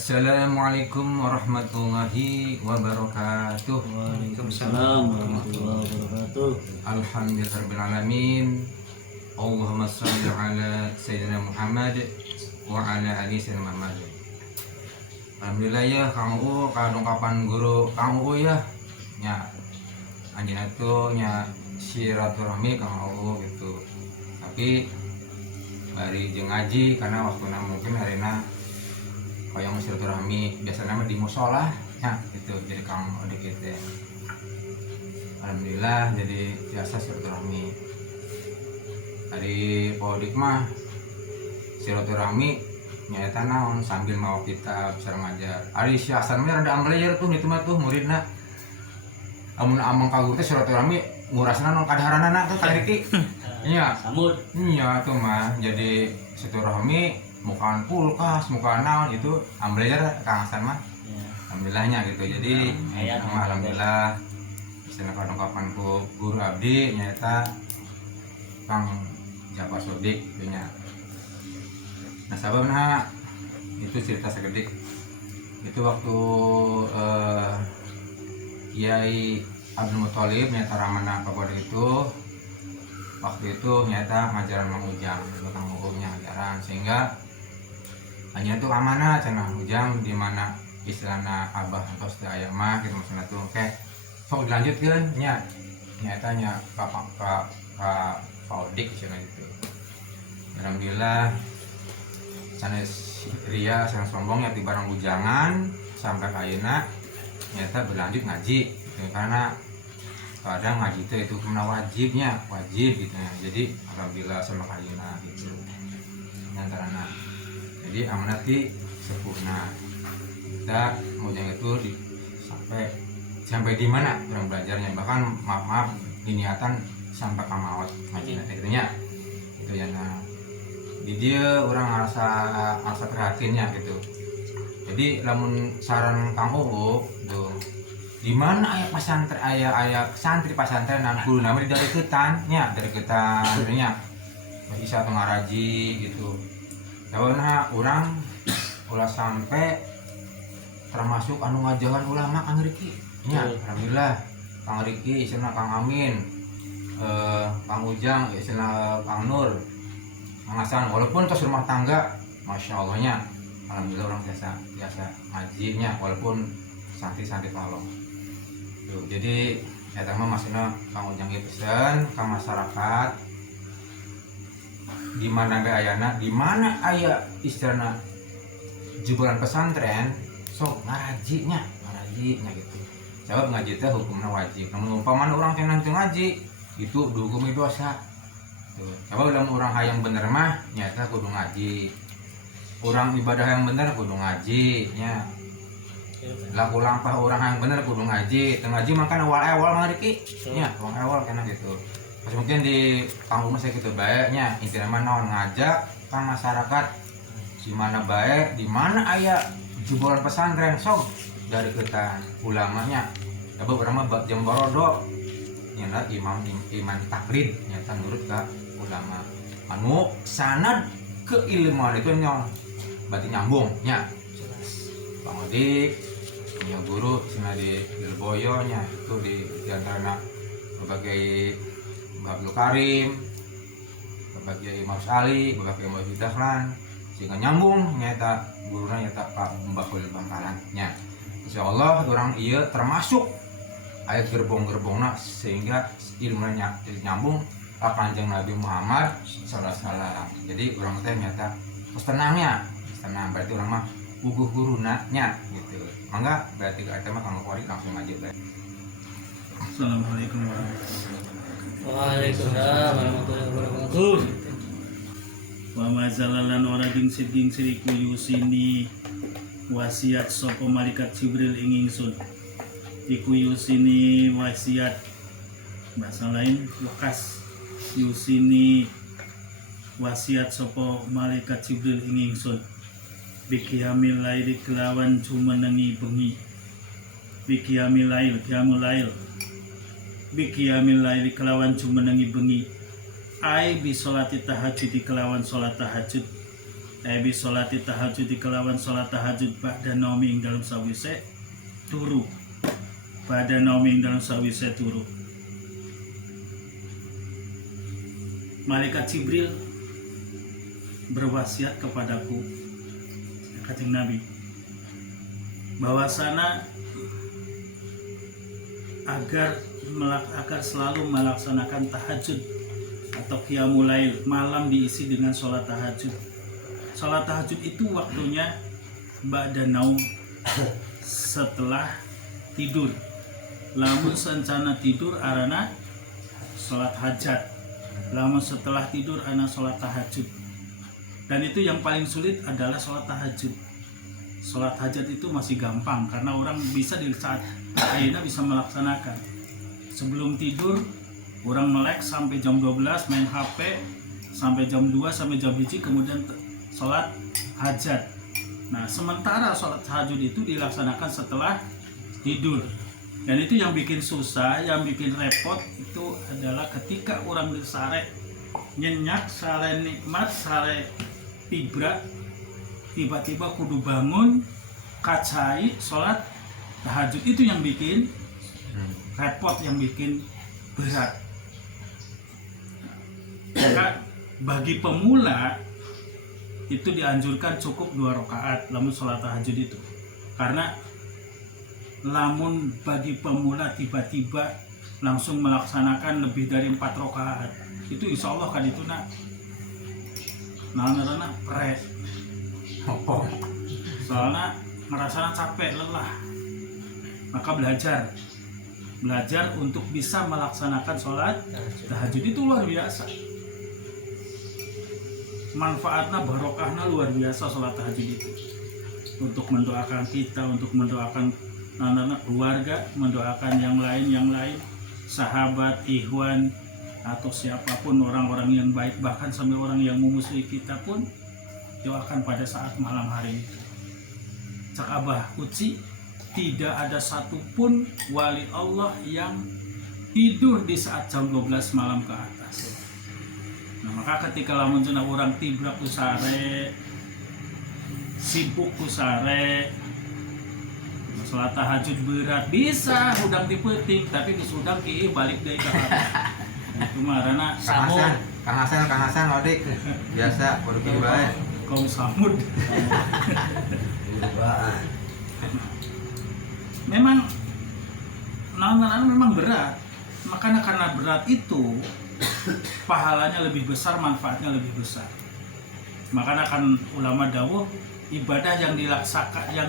Assalamualaikum warahmatullahi wabarakatuh. Waalaikumsalam warahmatullahi wabarakatuh. Alhamdulillahirrahmanirrahim. Allahumma shalli ala Sayyidina Muhammad wa ala ali Sayyidina Muhammad. Alhamdulillah ya Kang U, kapan guru Kang U ya anjina tuh nya silaturahmi Kang U gitu. Tapi bari jeung ngaji karena waktu mungkin harina koyong silaturahmi biasanya mah di musola ya gitu, jadi Kang Odik gitu ya. Alhamdulillah jadi biasa silaturahmi dari Odik mah silaturahmi nyata naon sambil mau kitab sareng ngajar. Ari si Hasan mah rada ambleyer tuh itu mah tuh muridna amun amang kagu teh silaturahmi ngurasna non kadaharanana tuh tadi ki iya Samud. iya tuh mah jadi silaturahmi mukaan kulkas, mukaan naon itu ambleyer Kang Hasan mah. Ya. Alhamdulillahnya gitu. Jadi alhamdulillah bisa kapan ku guru abdi nyata Kang Japa Sodik punya. Nah sababna itu cerita segedik itu waktu Kiai Abdul Muthalib nyata ramana kepada itu waktu itu nyata ngajaran Mang Ujang Kang Ujang ngajaran sehingga hanya itu amanah cenah Ujang di mana istilahna abah atau aya mah gitu maksudna tuh kayak sok dilanjutkeun nya nyatanya ka Odik cenah gitu. Alhamdulillah sanes ria sang sombongnya di barang bujangan sampai ayeuna nyata berlanjut ngaji gitu. Karena kadang ngaji itu kena wajib gitu ya. Jadi alhamdulillah sama ayeuna gitu antarana. Jadi amanati sempurna. Kita mujang itu sampai di mana orang belajarnya, bahkan maaf niatan sampai ke maut ngaji itunya. Itu ya nah. Di dia orang ngerasa prihatinnya gitu. Jadi lamun saran Kang Uu tuh di mana aya pesantren aya santri pesantren nan guru nama dari ketan nya bisa ngaraji gitu. Karena orang ulah sampai termasuk anu ngajaran ulama Kang Riki nya. Alhamdulillah Kang Riki istilahna Kang Amin, Kang Ujang istilahna Kang Nur, Kang Hasan walaupun tos rumah tangga Masya Allahnya alhamdulillah orang biasa ngajinya walaupun santri-santri tolong tuh. Jadi eta mah maksudna Kang Ujang pesan ke masyarakat di mana ge ayana, di mana aya istilahna jubalan pesantren sok ngarajinya gitu. Sebab ngaji teh hukumna wajib. Namun umpamana urang teh nang ngaji itu dihukumi dosa. Tuh. Sebab lamun urang hayang bener mah nyata kudu ngaji. Urang ibadah yang bener kudu ngaji nya. Laku lampah urang yang bener kudu ngaji. Teu ngaji mah kan awal-awal mah Riki. Nya, awal kana gitu. Pas mungkin di kampung saya gitu baiknya intinya mah naon ngajak kan masyarakat di mana baik di mana aya jubalan pesantren sok dari kita ulamanya tapi urang mah jam barodo nyana imam taklid nyata nurut ka ulama anu sanad keilmuan itu nya berarti nyambung nya Bang Odik punya guru sina di Lirboyo nya itu di antara berbagai Abdul Karim, berbagai Mas Ali, berbagai Mas Dahlan, sehingga nyambung nyata guruna nyata Pak Mbah Khalil Bangkalan nya. Insyaallah orang iya termasuk ayat gerbong-gerbongna sehingga ilmunya nyambung ka Kanjeng Nabi Muhammad sallallahu alaihi wasallam. Jadi orang teh nyata tenang berarti orang mah bubuh guruna nya gitu. Mangga berarti ka eta mah Kang Kori langsung aja bae. Assalamualaikum warahmatullahi wabarakatuh. Waalaikumsalam warahmatullahi wabarakatuh. Wa mazalalan ora gingsir iku yusini wasiat sapa malaikat Jibril ing ingsun. Iku yusini wasiat bahasa lain lekas yusini wasiat sapa malaikat Jibril ing ingsun. Biqiyamil laili kelawan jumenengi bengi. Biqiyamil lail Biqiyamil laili kelawan jumenengi bengi ai bi sholati tahajud kelawan sholat tahajud Ebi sholati tahajud kelawan sholat tahajud ba'da naumi ing dalam sawise turu. Ba'da naumi ing dalam sawise turu. Malaikat Jibril berwasiat kepadaku, Kanjeng Nabi, bahwasana agar selalu melaksanakan tahajud atau qiyamul lail, malam diisi dengan sholat tahajud. Sholat tahajud itu waktunya ba'da naum, setelah tidur. Lamun sencana tidur arana sholat hajat, lamun setelah tidur ana sholat tahajud. Dan itu yang paling sulit adalah sholat tahajud. Sholat hajat itu masih gampang karena orang bisa di saat ayeuna bisa melaksanakan. Sebelum tidur orang melek sampai jam 12 main HP sampai jam 2 sampai jam 1 kemudian sholat hajat. Nah, sementara sholat tahajud itu dilaksanakan setelah tidur. Dan itu yang bikin susah, yang bikin repot itu adalah ketika orang sare nyenyak, sare nikmat, sare tibra, tiba-tiba kudu bangun kacai sholat tahajud. Itu yang bikin repot, yang bikin berat. Maka bagi pemula itu dianjurkan cukup 2 rakaat lamun sholat tahajud itu, karena lamun bagi pemula tiba-tiba langsung melaksanakan lebih dari 4 rakaat itu insya Allah kan itu nak nah pre soalnya ngerasa capek lelah, maka belajar untuk bisa melaksanakan sholat tahajud itu luar biasa. Manfaatnya barokahnya luar biasa sholat tahajud itu, untuk mendoakan kita, untuk mendoakan anak-anak keluarga, mendoakan yang lain, sahabat, ikhwan, atau siapapun orang-orang yang baik, bahkan sampai orang yang memusuhi kita pun doakan pada saat malam hari itu. Cak Abah Uci, tidak ada satupun wali Allah yang tidur di saat jam 12 malam ke atas. Nah, maka ketika lamun cenah orang tibrak usare, sibuk usare, sholat tahajud berat bisa udang dipetik, tapi geus udang kieu balik deui ka kamar. Itu mah arana Kang Hasan odik biasa kudu kieu bae. Kaum samud. Memang memang berat. Makanya karena berat itu pahalanya lebih besar, manfaatnya lebih besar. Makanya kan ulama dawuh ibadah yang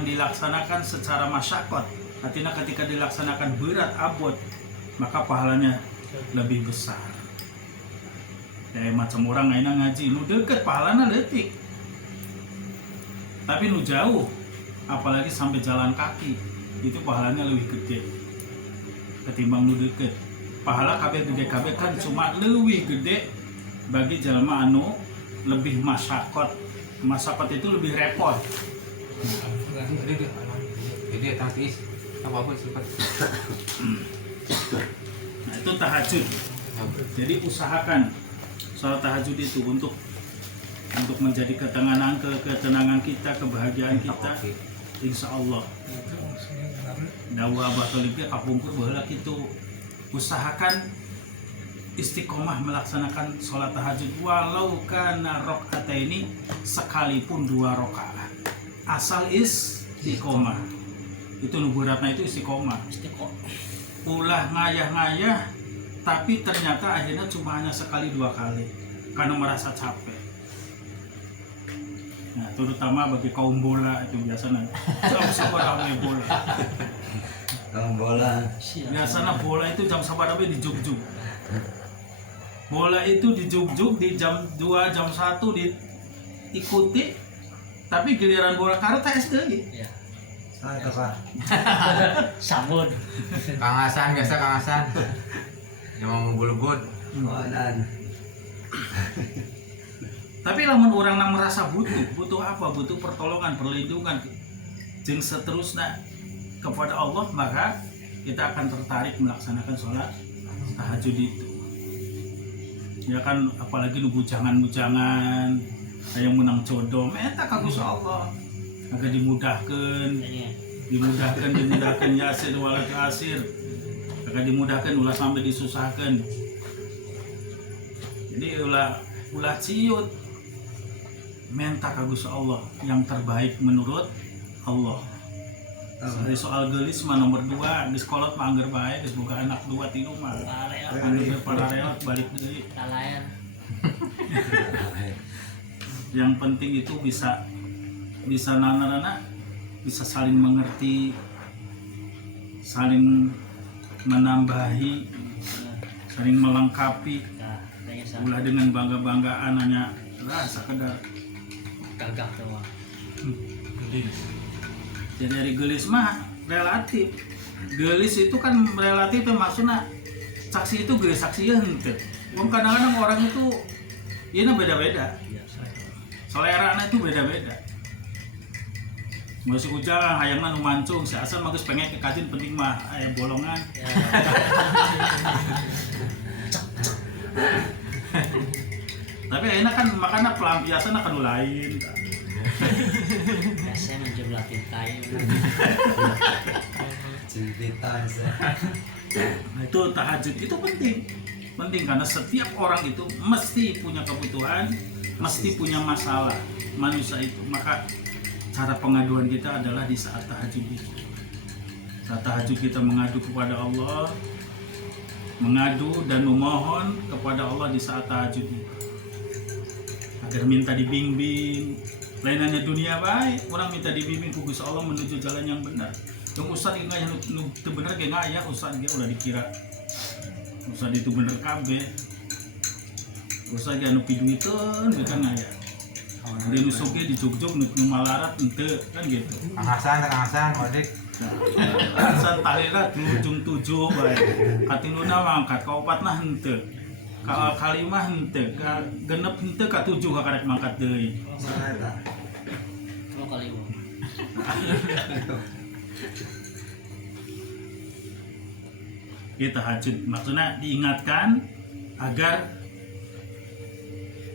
dilaksanakan secara masyakot, artinya ketika dilaksanakan berat abot, maka pahalanya lebih besar. Kayak macam orang ayeuna ngaji nu deket pahalana leutik, tapi nu jauh apalagi sampai jalan kaki itu pahalanya lebih gede ketimbang nu deket. Pahala kabeh gede-kabeh kan cuma lebih gede bagi jelema anu lebih masyakot. Masyakot itu lebih repot. Jadi tangkis apa sifat. Nah, itu tahajud. Jadi usahakan sholat tahajud itu untuk menjadi ketenangan kita, kebahagiaan kita. Insya Allah. Dawa batolibnya kapungkur baheula kitu. Usahakan istiqomah melaksanakan sholat tahajud walau kana rakaataini, sekalipun 2 rakaat. Asal istiqomah. Itu nu beratna itu istiqomah. Ulah ngayah-ngayah tapi ternyata akhirnya cuma hanya sekali 2 kali karena merasa capek. Nah, terutama bagi kaum bola itu biasanya. Sabar bola. Bola. Biasanya bola itu jam sabar di jug-jug. Bola itu di jug-jug di jam 2, jam 1 diikuti, tapi giliran bola karet SD lagi. Ya. Itu Pak. Sabun. Kang Hasan biasa Kang Hasan. Yang mau bulbud. Wanan. Tapi lamun orang yang merasa butuh apa? Butuh pertolongan, perlindungan, jeung seterusnya kepada Allah, maka kita akan tertarik melaksanakan sholat tahajud itu. Ya kan, apalagi nu bujangan-bujangan yang menang jodoh eta ka Gusti Allah agar dimudahkan yasir wala asir agar dimudahkan ulah sampai disusahkan. Jadi ulah ciut minta ka Gusti Allah yang terbaik menurut Allah. Dari soal gelis mah nomor 2 di sekolah mah anggar bae geus boga anak 2 3 mah anggar pararel balik deui. Yang penting itu bisa nana bisa saling mengerti, saling menambahi, saling melengkapi. Ulah dengan bangga-banggaan hanya sekedar gagah doang. Jadi dari gelis mah relatif. Gelis itu kan relatif maksudnya saksi itu gelis saksi ya henteu. Kadang-kadang orang itu ini beda-beda. Seleranya itu beda-beda. Masih ujang hayangna nu mancung, si asal mah geus pengen kekajin penting mah aya bolongan. Tapi ayeuna kan makana pelampiasan kan lain. Biasanya menjumlah pintai. Nah, itu tahajud itu penting karena setiap orang itu mesti punya kebutuhan, mesti punya masalah manusia itu. Maka cara pengaduan kita adalah di saat tahajud itu. Saat tahajud kita mengadu kepada Allah, mengadu dan memohon kepada Allah di saat tahajud itu agar minta dibimbing. Lainannya dunia baik, orang minta dibimbing ku Gusti Allah menuju jalan yang benar. Yang ustad ini yang itu benar kayak nggak ya ustad dia udah dikira ustad itu bener kabeh. Ustad anu piduiteun bukan ngaya. Dia nusuke dijugjug nu malarat henteu kan gitu. Kang Hasan wadik. Hasan tahlila di ujung 7 bae. Katiluna mangkat ka 4 henteu. Ka kalimah henteu, ka genep henteu, ka 7 ka karek mangkat deui. Oh kali mau. Kita tahajud maksudnya diingatkan agar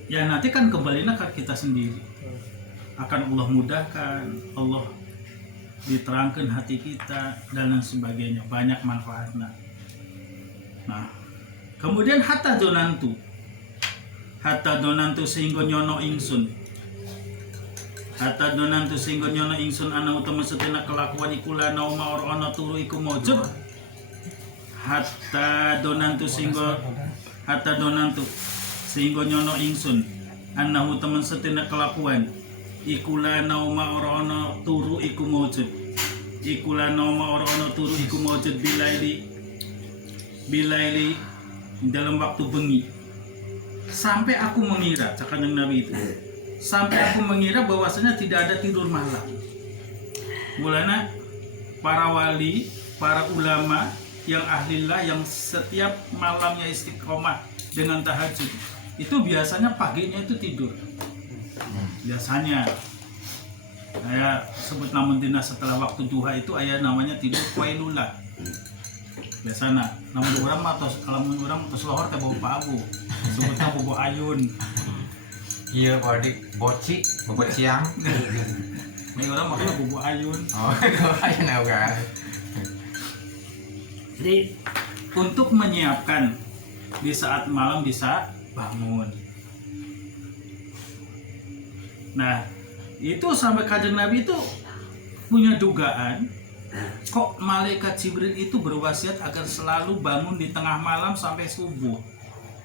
ya nanti kan kembalinya ke kita sendiri. Akan Allah mudahkan, Allah diterangkan hati kita dan lain sebagainya, banyak manfaatnya. Nah, kemudian hatta donantu sehingga nyono ingsun. Hatta donantu sehingga nyono ingsun ana utama setena kelakuan iku la nauma or ana turu iku maujud. Hatta donantu sehingga nyono ingsun anahu temen setena kelakuan iku la nauma or ana turu iku maujud. Iku la nauma or ana turu iku maujud bilaili dalam waktu bengi. Sampai aku mengira, cakap Nabi itu. Sampai aku mengira bahwasanya tidak ada tidur malam. Mulanya para wali, para ulama yang ahlillah yang setiap malamnya istiqomah dengan tahajud itu biasanya paginya itu tidur. Biasanya saya sebut namun dina setelah waktu duha itu ayah namanya tidur qailula. Biasanya namun orang mah kalau orang tos lohor teh bau pabu. Sebutnya bobo ayun. Iya wadik boci siang. Ini orang makanya bobo ayun. Oh, ayun kan. Jadi untuk menyiapkan di saat malam bisa bangun. Nah, itu sampai Kanjeng Nabi itu punya dugaan kok malaikat Jibril itu berwasiat agar selalu bangun di tengah malam sampai subuh.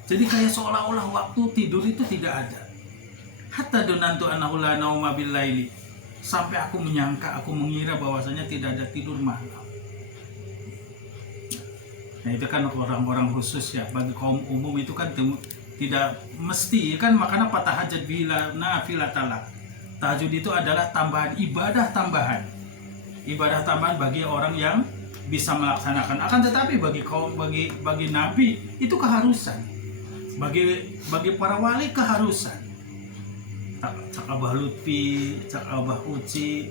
Jadi kayak seolah-olah waktu tidur itu tidak ada. Hatta donantu annahu la nauma bil laili. Sampai aku menyangka, aku mengira bahwasanya tidak ada tidur malam. Nah, itu kan orang-orang khusus ya. Bagi kaum umum itu kan tidak mesti kan, makanya tahajud bila nafilah talak. Tahajud itu adalah tambahan ibadah tambahan. Ibadah tambahan bagi orang yang bisa melaksanakan. Akan tetapi bagi kaum bagi nabi itu keharusan. Bagi para wali keharusan. Cak Abah Lutfi, Cak Abah Uci,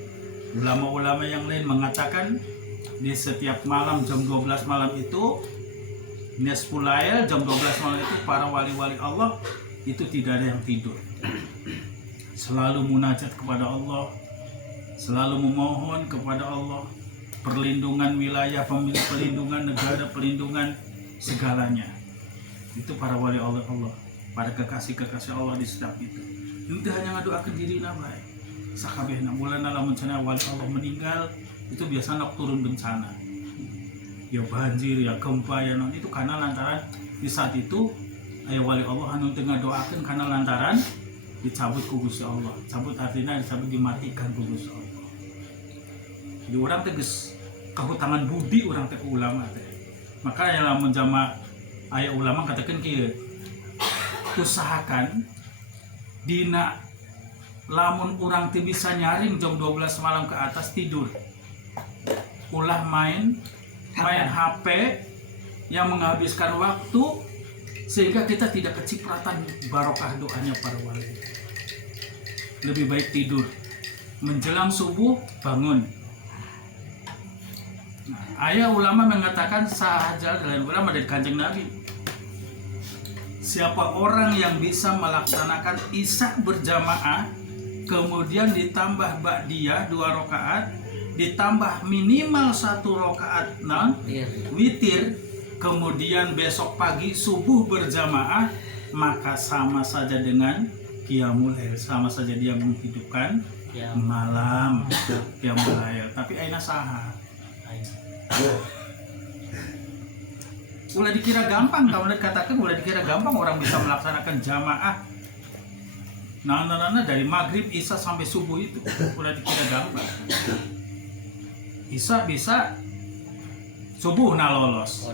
ulama-ulama yang lain mengatakan di setiap malam jam 12 malam itu nisful lail, jam 12 malam itu para wali-wali Allah itu tidak ada yang tidur. selalu munajat kepada Allah, selalu memohon kepada Allah perlindungan wilayah, perlindungan negara, perlindungan segalanya. Itu para wali Allah, para kekasih-kekasih Allah di setiap itu. Itu hanya ngaduakeun dirina bae. Sakabehna mulana lamun cenah wali Allah meninggal itu biasanya turun bencana. Ya banjir, ya gempa, ya non itu karena lantaran di saat itu aya wali Allah anu teu ngadoakeun karena lantaran dicabut ku Gusti Allah. Cabut artinya dicabut, dimatikan ku Gusti Allah. Jadi orang teh geus kahutangan budi orang teh ku ulama teh. Makanya lamun jama aya ulama katakeun kieu, usahakan dina lamun orang teh bisa nyaring jam 12 malam ke atas tidur, ulah main HP yang menghabiskan waktu sehingga kita tidak kecipratan barokah doanya para wali. Lebih baik tidur, menjelang subuh bangun. Ayah ulama mengatakan sahaja dalam ulama dari Kanjeng Nabi, siapa orang yang bisa melaksanakan isya berjamaah kemudian ditambah ba'diyah 2 rakaat ditambah minimal 1 rakaat witir, kemudian besok pagi subuh berjamaah, maka sama saja dengan qiyamul lail, sama saja dia menghidupkan malam qiyamul lail. Tapi aina saha? Ulah dikira gampang, kalau dikatakan ulah dikira gampang orang bisa melaksanakan jamaah. Nah, dari maghrib isya sampai subuh itu ulah dikira gampang. Isya bisa, subuh lolos.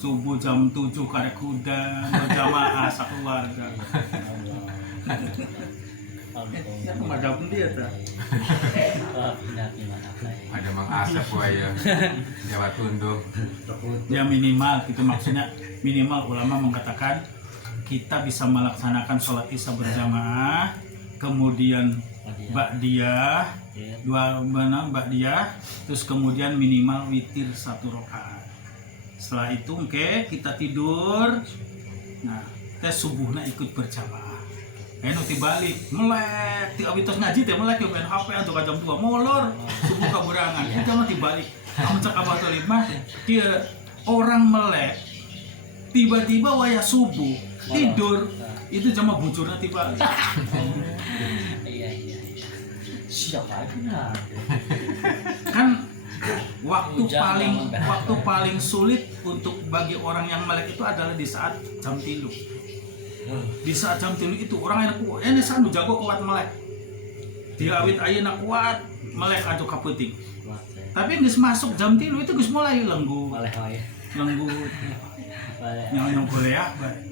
Subuh jam 7 karek kuda berjamaah sakeluarga. Ya kemadam dia ta. Ada Mang Asep ya. Jawa Tunduk. Ya minimal gitu, maksudnya minimal ulama mengatakan kita bisa melaksanakan sholat isya berjamaah, kemudian ba'diyah, 2 ba'diyah, terus kemudian minimal witir 1 rakaat. Setelah itu kita tidur. Nah, teh subuhna ikut berjamaah. Nuti balik, melek, ti abitos ngaji teh melek yo main HP atau jam 2 molor, subuh kaburangan. Kita mah dibalik. Kamu cak Abah Thalib mah dia orang melek tiba-tiba wayah subuh tidur itu jama bujurna tiba. Iya. Siapa aja Kan waktu paling sulit untuk bagi orang yang melek itu adalah di saat jam 3. Di saat jam 3 itu orang enak kuat, ini sanu jago kuat melek. Diawit ayeuna kuat melek atuh kapeuting. Tapi geus masuk jam 3 itu geus mulai lenggut. Lenggut. Nyong kuliah bae.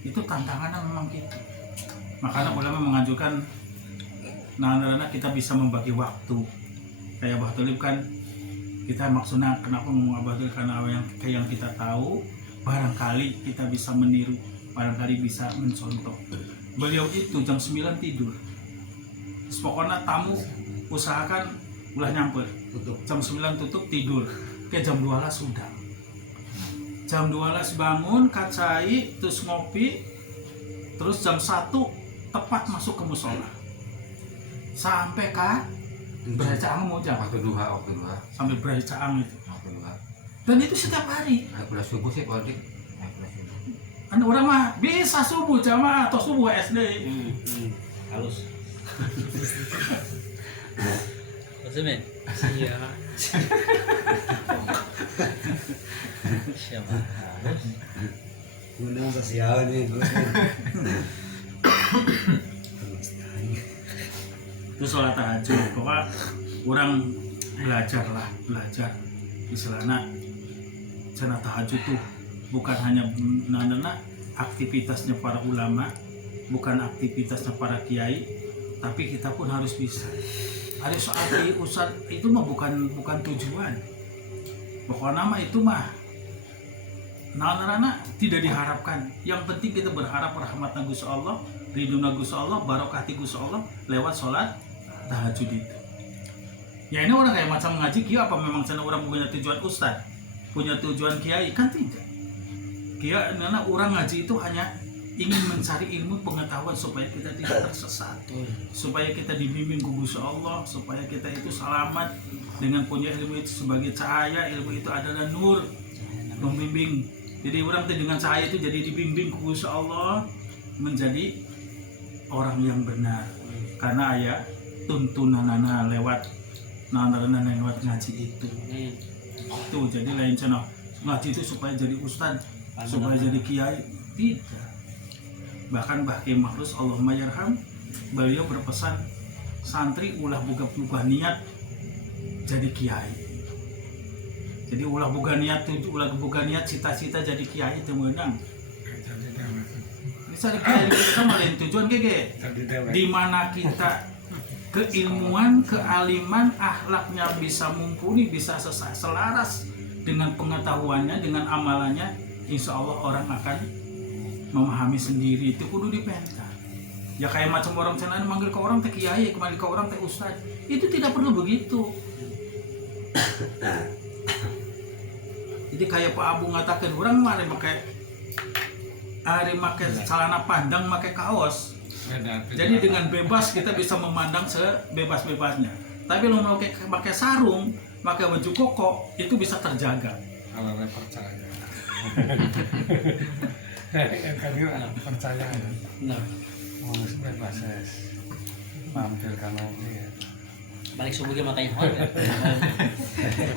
Itu tantangannya memang gitu. Makanya ulama mengajukan nah kita bisa membagi waktu. Kayak Abah Thalib kan, kita maksudnya kenapa ngomong Abah Thalib karena yang kita tahu, barangkali kita bisa meniru, barangkali bisa mencontoh. Beliau itu jam 9 tidur. Terus pokoknya tamu usahakan ulah nyamper. Jam 9 tutup tidur. Ke jam 12 sudah. Jam 12 bangun, kacai, terus ngopi. Terus jam 1 tepat masuk ke musola. Sampai berada caang mau jam Waktu duha. sampai berada caang itu. Waktu duha. Dan itu setiap hari. Udah subuh sih kalau dik. Kan orang mah bisa subuh jamaah atau subuh SD. halus. Maksudnya? Iya. Siapa halus? Undang sosial nih, terus Itu sholat tahajud. Pokoknya orang belajar istilahnya cenah tahajud tuh bukan hanya aktivitasnya para ulama, bukan aktivitasnya para kiai, tapi kita pun harus bisa. Ada soal kiai ustad itu mah bukan tujuan. Pokoknya nama itu mah nana tidak diharapkan. Yang penting kita berharap rahmat Gusti Allah, ridho Gusti Allah, barokah Gusti Allah lewat sholat tahajud itu. Ya ini orang kayak macam ngaji kiai apa memang sana orang punya tujuan ustad, punya tujuan kiai? Kan tidak. Kiai nana orang ngaji itu hanya ingin mencari ilmu pengetahuan supaya kita tidak tersesat, supaya kita dibimbing ku Gusti Allah, supaya kita itu selamat dengan punya ilmu itu sebagai cahaya. Ilmu itu adalah nur, membimbing. Jadi orang dengan cahaya itu jadi dibimbing ku Gusti Allah menjadi orang yang benar. Karena ayat tuntunanana lewat lewat ngaji itu. Tuh, jadi lain channel ngaji itu supaya jadi ustad, supaya jadi kiai, tidak. Bahkan Mbah Kiai Mahrus Allahumma yarham, beliau berpesan santri ulah boga niat jadi kiai. Jadi ulah boga niat cita-cita jadi kiai itu menang. Bisa kiai kita lain tujuan gege. Di mana kita keilmuan, kealiman, akhlaknya bisa mumpuni, bisa selaras dengan pengetahuannya, dengan amalannya, insya Allah orang akan memahami sendiri. Itu kudu dipenta. Ya kayak macam orang sana manggil ke orang teh kiai, kembali ke orang teh ustad. Itu tidak perlu begitu. Jadi kayak Pak Abu ngatakan orang mari pakai celana panjang, pakai kaos. Jadi dengan bebas kita bisa memandang sebebas-bebasnya. Tapi kalau mau pakai sarung, pakai baju koko, itu bisa terjaga. Kalau percaya. Kan percaya ya. Benar. Oh, bebas es. Mampir kalau ya. Balik subuh dia matanya hot ya.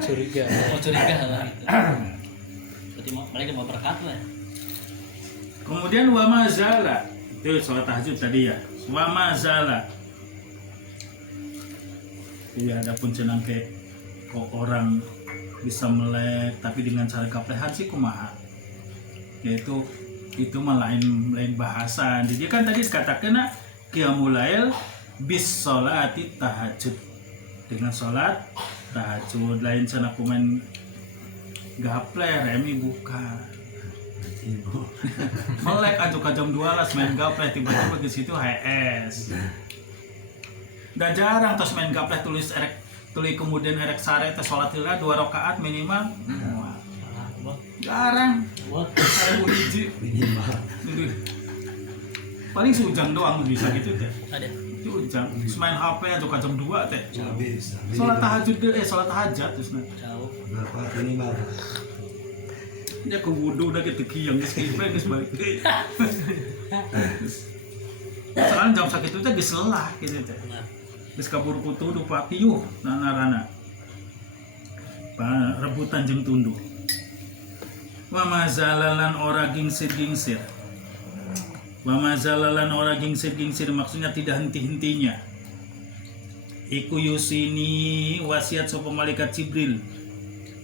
Curiga. Oh curiga lah gitu. Berarti balik mau berkat lah. Kemudian wa mazala, itu sholat tahajud tadi ya. Wa mazala. Iya, ada pun cenang ke kok orang bisa melek tapi dengan cara kaplehan sih kumaha. Yaitu itu mah lain bahasan. Jadi kan tadi dikatakan qiyamul lail bis sholati tahajud. Dengan sholat tahajud lain cenah kumain gaple remi buka. Melek aja ke jam 12 main gaple tiba-tiba di situ HS. Gak jarang terus main gaple tulis kemudian erek sare teh sholat lila 2 rakaat minimal. Jarang. Saya hiji minimal. Paling sujang doang bisa gitu teh. Ada. Sujang. Main HP aja ke jam 2 teh. Bisa. Sholat tahajud sholat hajat terus nah. Jauh. Berapa minimal? Dia ke wudhu udah gitu kiyang geus kieu geus balik. Sekarang jam sakit itu teh geus lelah gitu teh. Geus kabur kutu dupa piuh nanarana. Rebutan jeung tunduk. Wa mazalalan ora gingsir-gingsir. Wa mazalalan ora gingsir-gingsir maksudnya tidak henti-hentinya. Iku yusini wasiat sapa malaikat Jibril.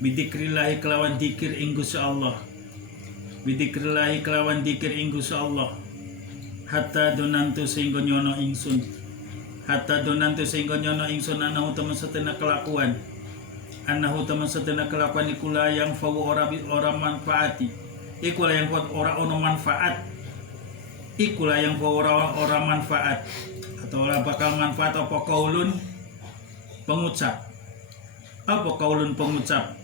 Bidikrillahi kelawan dikir ing Gusti Allah. Bidikrillahi kelawan dikir ing Gusti Allah. Hatta donantu sehingga nyono ingsun. Hatta donantu sehingga nyono ingsun anahu temen setena kelakuan. Anahu temen setena kelakuan ikulah yang fawu ora manfaati. Ikulah yang kuat ora ono manfaat. Ikulah yang fawu ora manfaat. Atau ora bakal manfaat apa kaulun pengucap. Apa kaulun pengucap?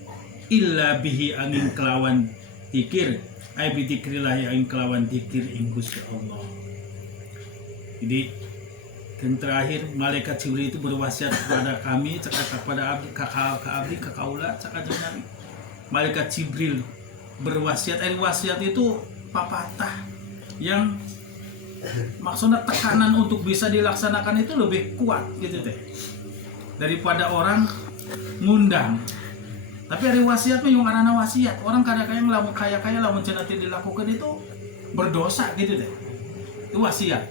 Illa bihi angin kelawan dikir ay bidikrillahi angin kelawan dikir ing Gusti Allah. Jadi yang terakhir malaikat Jibril itu berwasiat kepada kami, kepada abdi, abdi, kaula, Nabi. Malaikat Jibril berwasiat, wasiat itu papatah yang maksudnya tekanan untuk bisa dilaksanakan itu lebih kuat gitu teh daripada orang ngundang. Tapi ada wasiatnya yang karena wasiat. Orang kadang-kadang ngelamun kaya-kaya lamun cenah teu dilakukan itu berdosa gitu deh. Itu wasiat.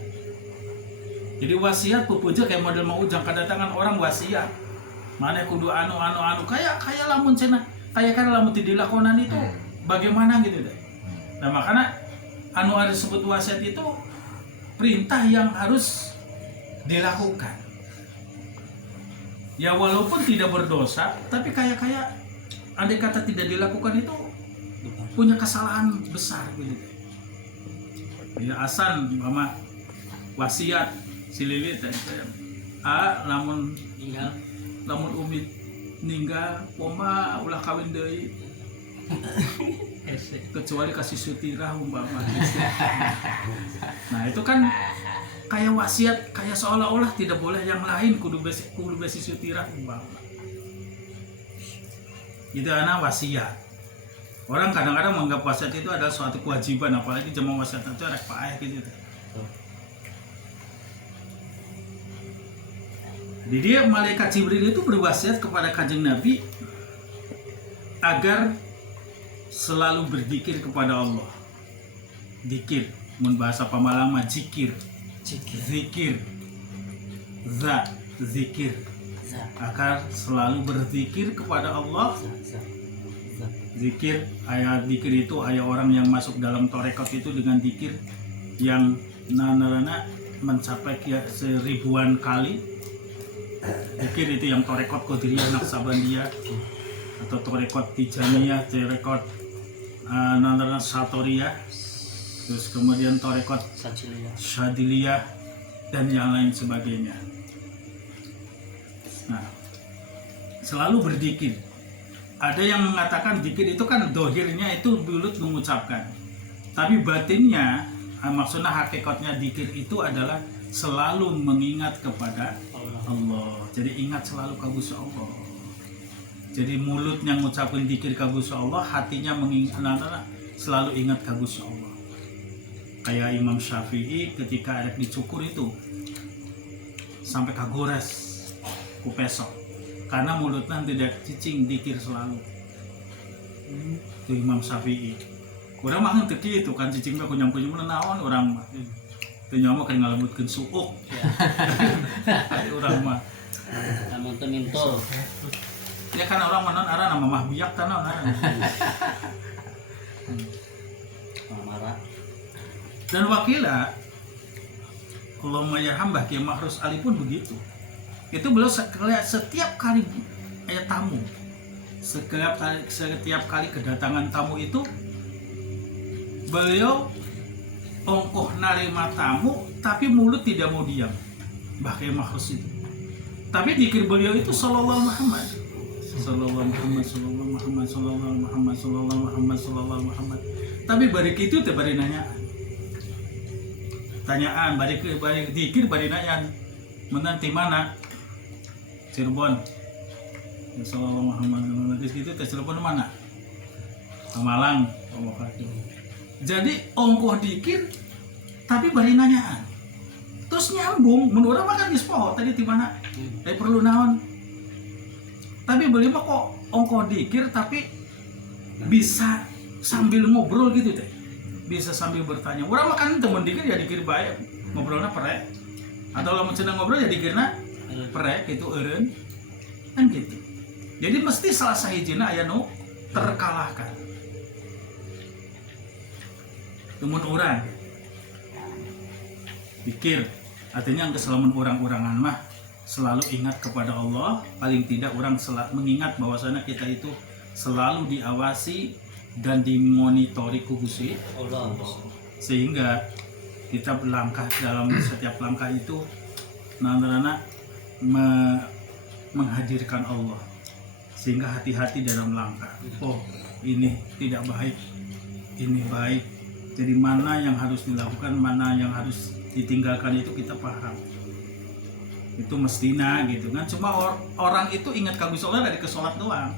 Jadi wasiat pupuja kayak model mau ujang kedatangan orang wasiat. Mana kudu anu kaya lamun cenah kaya-kaya lamun teu dilakonan itu bagaimana gitu deh. Nah, makanya anu ada disebut wasiat itu perintah yang harus dilakukan. Ya walaupun tidak berdosa, tapi kayak andai kata tidak dilakukan itu punya kesalahan besar gitu. Ya asan mama wasiat si Lili teh lamun Tinggal. Umi ninggal poma ulah kawin deui kecuali kasih sutirah umpama. Nah itu kan kayak wasiat, kayak seolah-olah tidak boleh yang lain kudu besi sutirah umpama. Itu anak wasiat. Orang kadang-kadang menganggap wasiat itu adalah suatu kewajiban, apalagi zaman wasiat itu ada paeh gitu. Jadi dia malaikat Jibril itu berwasiat kepada Kanjeng Nabi agar selalu berzikir kepada Allah. Zikir, mun bahasa Pamalang mah zikir. Zikir. Zikir. Agar selalu berzikir kepada Allah. Zikir, ayat zikir itu ayat orang yang masuk dalam torekot itu dengan zikir yang nanarana mencapai 1000-an kali. Zikir itu yang torekot Qadiriyah Naqsabandiyah atau torekot Tijaniyah, torekot nanarana Satoriyah, terus kemudian torekot Syadiliyah dan yang lain sebagainya. Nah, selalu berzikir. Ada yang mengatakan zikir itu kan dohirnya itu mulut mengucapkan, tapi batinnya maksudnya hakikatnya zikir itu adalah selalu mengingat kepada Allah. Jadi ingat selalu ka Gusti Allah. Jadi mulutnya mengucapkan zikir ka Gusti Allah, hatinya mengingat, selalu ingat ka Gusti Allah. Kayak Imam Syafi'i ketika ada dicukur itu sampai kagores ku pesok karena mulutnya tidak cicing zikir selalu. Itu Imam Syafi'i. Kurang mah teu kitu kan cicingnya ku nyampunya naon urang mah. Teu nyawa kan ngalembutkeun suuk. Ari urang mah. Namun teu mintol. Ya kan orang manon ara nama mah biak tanah ara. Marah. Dan wakila Allahumma yarham Mbah Kiai Mahrus Ali pun begitu. Itu beliau setiap kali ada tamu, setiap kali kedatangan tamu itu beliau ongkoh narima tamu tapi mulut tidak mau diam. Mbah Kiai Mahrus itu. Tapi zikir beliau itu sallallahu Muhammad. Sallallahu Muhammad, sallallahu Muhammad, sallallahu Muhammad, sallallahu Muhammad, sallallahu Muhammad. Tapi balik itu teh bari tanyaan balik zikir bari nanyaan. Menanti mana? Cirebon. Sallallahu Muhammad, gitu teh Cirebon mana? Malang. Jadi ongkoh zikir tapi bari nanyaan. Terus nyambung, menurut makan geus poho tadi di mana? Perlu naon? Tapi beliau mah kok ongkoh zikir tapi bisa sambil ngobrol gitu teh. Bisa sambil bertanya. Urang makan temen zikir ya zikir bae, ngobrolna perek. Atau lamun cenah ngobrol ya zikirna perek gitu eureun. Kan gitu. Jadi mesti salah sahijina aya nu terkalahkan. Temun urang zikir artinya keselamun orang-orangan mah selalu ingat kepada Allah, paling tidak orang mengingat bahwasanya kita itu selalu diawasi dan dimonitori ku Gusti Allah, sehingga kita berlangkah dalam setiap langkah itu menghadirkan Allah, sehingga hati-hati dalam langkah. Oh ini tidak baik, ini baik. Jadi mana yang harus dilakukan, mana yang harus ditinggalkan itu kita paham. Itu mestinya gitu kan. Cuma orang itu ingat kagum sholat dari ke sholat doang.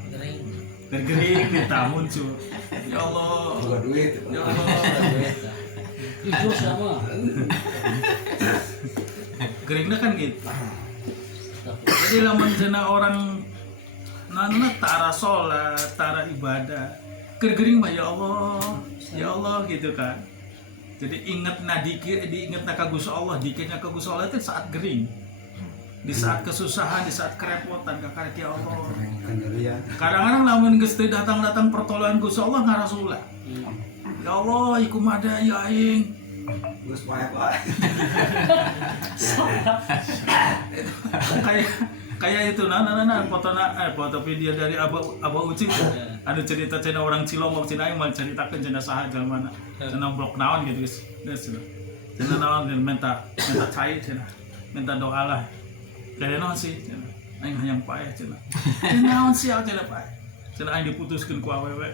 Bergering di tahun cu. Ya Allah. Buat duit. Ya Allah. Itu sama. Geringnya kan gitu. Jadi lamun cenah orang nana tara sholat, tara ibadah, gergering mah ya Allah gitu kan. Jadi ingat nadikir, diingat kagus Allah, dikirnya kagus Allah itu saat gering, di saat kesusahan, di saat kerepotan, kakak ya Allah. Kadang-kadang lamun geus datang pertolongan Gusti Allah ngarasullah. Ya Allah, iku mada ya aing. Geus pae. Kayak itu foto video dari Abah Ucing ada cerita cina orang Cilongok cina yang mau ceritakan cina saha jalan mana cina blok naon gitu guys cina naon minta cair cina minta doa lah kayak naon sih cina aing hayang paeh cina naon sih cina paeh cenah aing diputuskeun ku awewe.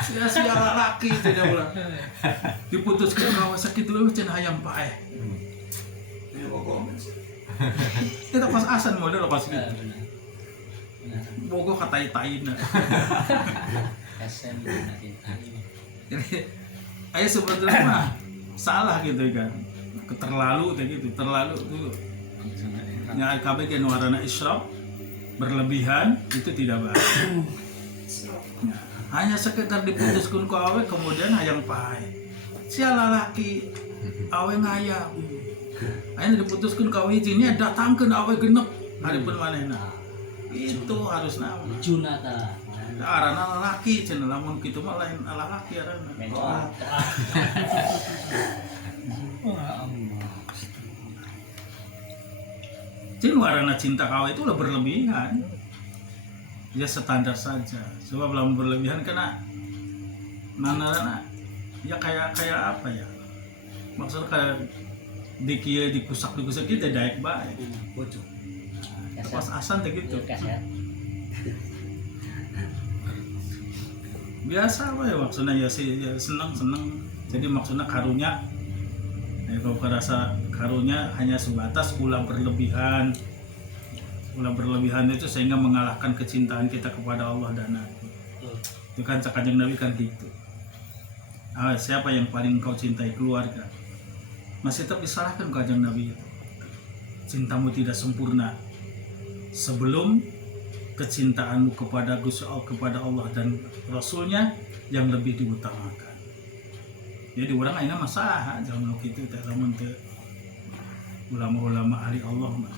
Sia-sia lalaki tidak ulah. Diputuskeun ku awewe sakit dulu cenah hayang paeh. Kita pas asan model pas gitu. Benar. Bogo katai-taina. SM nanti. Jadi aya sebenarnya mah salah gitu kan. Terlalu kayak gitu, terlalu tuh. Ya kabeh ge nu warna israf berlebihan itu tidak baik. Nah, hanya sekedar diputuskeun ku awe kemudian hayang paeh. Sia lalaki awe ngayang. Ayeuna diputuskeun ka awe hiji nya datangkeun awe genep hareupeun manehna. Itu harus naon. Junata. Arana lalaki cenah lamun kitu mah lain lalaki arana. Wah. Jadi warna cinta kau itu udah berlebihan. Ya standar saja. Sebab lamun berlebihan kena nana ya kayak apa ya? Maksudnya kayak dikusak kita daek baik. Bocok. Pas asan teh gitu. Kaset. Biasa apa ya maksudnya ya sih ya senang. Jadi maksudnya karunya kalau kerasa karunya hanya sebatas ulah berlebihan itu sehingga mengalahkan kecintaan kita kepada Allah dan Nabi. Itu kan Kanjeng Nabi kan gitu. Siapa yang paling kau cintai? Keluarga. Masih tetap disalahkan Kanjeng Nabi itu. Cintamu tidak sempurna sebelum kecintaanmu kepada kepada Allah dan Rasulnya yang lebih diutamakan. Jadi orang ayeuna mah saha jangan kitu teh lamun teu ulama-ulama ahli Allah mah.